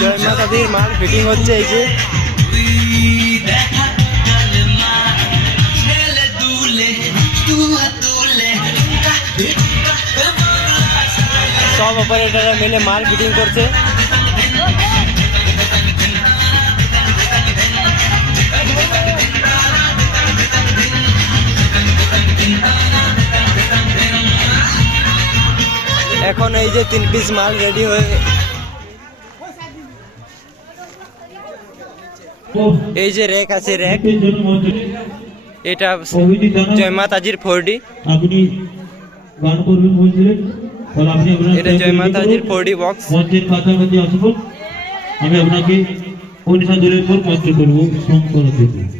জয়মা কাদির মাল ফিটিং হচ্ছে এই যে। সব অপারেটাররা মিলে মাল ফিটিং করছে। এখন এই যে তিন পিস মাল রেডি হয়ে এই যে র্যাক আছে র্যাক এটা জয় মাতাজির ফোর ডি এটা জয় বক্স আমি আপনাকে মঞ্চ করব